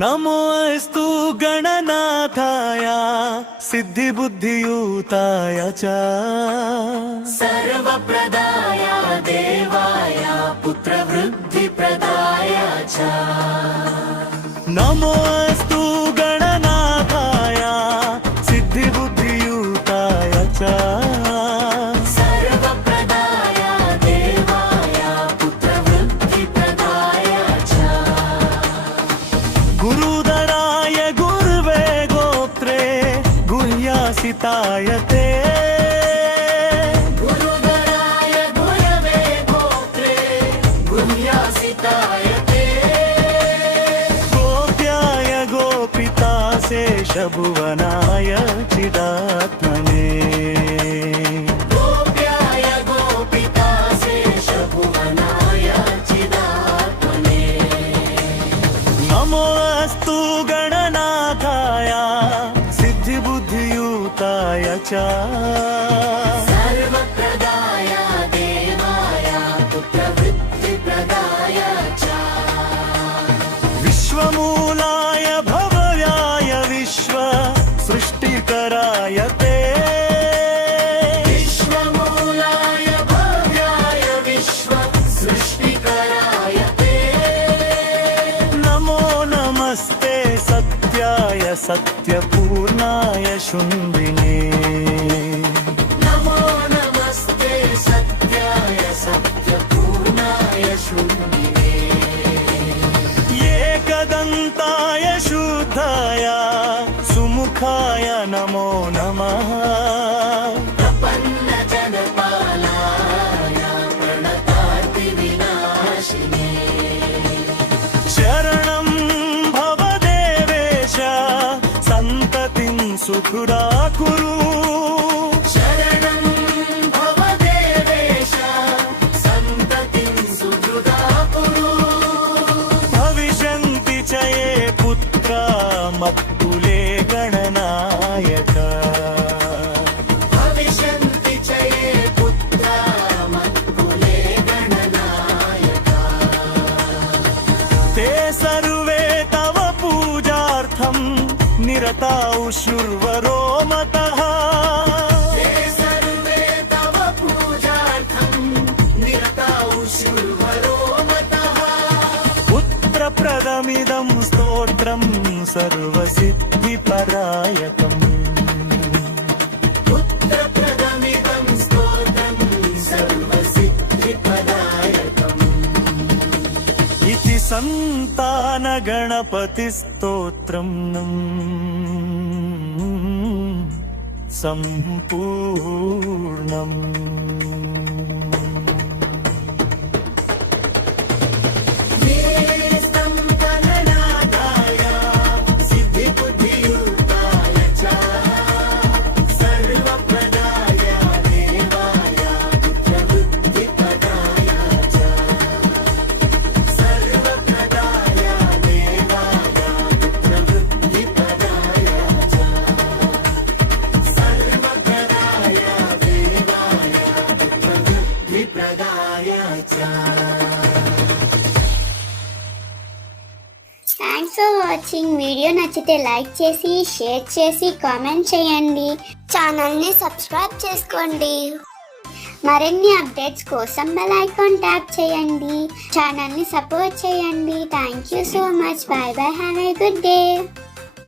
नमोऽस्तु गणनाथाय सिद्धिबुद्धियुताय च सर्वप्रदाय देवाय पुत्रवृद्धिप्रदाय च नमोऽस्तु गणनाथाय सिद्धिबुद्धियुताय च सर्वप्रदाय देवाय पुत्रवृद्धिप्रदाय च गुरुधराय गुर्वे गोत्रे गुह्यासिताय ते गुरुधराय गुरवे गोत्रे गुह्यासिताय ते गोप्याय गोपिताशेषभुवनाय चिदात्मने गोप्याय गोपिताशेषभुवनाय चिदात्मने नमोऽस्तु गणनाथाय सिद्धिबुद्धियुताय च सर्वप्रदाय देवाय पुत्रवृत्तिप्रदाय च विश्वमूलाय भव्याय विश्व सृष्टिकराय ते विश्वमूलाय भव्याय विश्व सृष्टिकराय ते नमो नमस्ते सत्याय सत्यपूर्णाय शुम्भिने नमो नमस्ते सत्याय सत्यपूर्णाय शून्ये एकदन्ताय शुद्धाय सुमुखाय नमो नमः प्रपन्नजनपालाय प्रणतार्तिविनाशिने शरणं भवदेवेश सन्ततिं सुखुराकुरु शरणं भवदेवेश सन्ततिं सुहृदा कुरु भविष्यन्ति च ये पुत्रा मत्कुले गणनायक भविष्यन्ति च ये पुत्रा मत्कुले गणनायका ते सर्वे तव पूजार्थं निरता उशुर्वरो मतः ते सर्वे तव पूजार्थं निरता उशुर्वरो मतः पुत्रप्रदमिदं स्तोत्रं सर्वसिद्धिपरायकम् पुत्रप्रदमिदं स्तोत्रं सर्वसिद्धिपदायकम् इति सन्तानगणपतिस्तोत्रम् सम्पूर्णम् निस्तं गणनाथाय सिद्धिबुद्धियुक्ताय च सर्वप्रदाय देवाय पुत्रवृत्तिप्रदाय च सर्वप्रदाय देवाय पुत्रवृत्तिप्रदाय च सर्वप्रदाय देवाय पुत्रवृत्तिप्रदाय च థ్యాంక్స్ ఫర్ వాచింగ్. వీడియో నచ్చితే లైక్ చేసి షేర్ చేసి కామెంట్ చేయండి. ఛానల్ని సబ్స్క్రైబ్ చేసుకోండి. మరిన్ని అప్డేట్స్ కోసం బెల్ ఐకాన్ ట్యాప్ చేయండి. ఛానల్ని సపోర్ట్ చేయండి. Thank you so much. By by. Have a good day.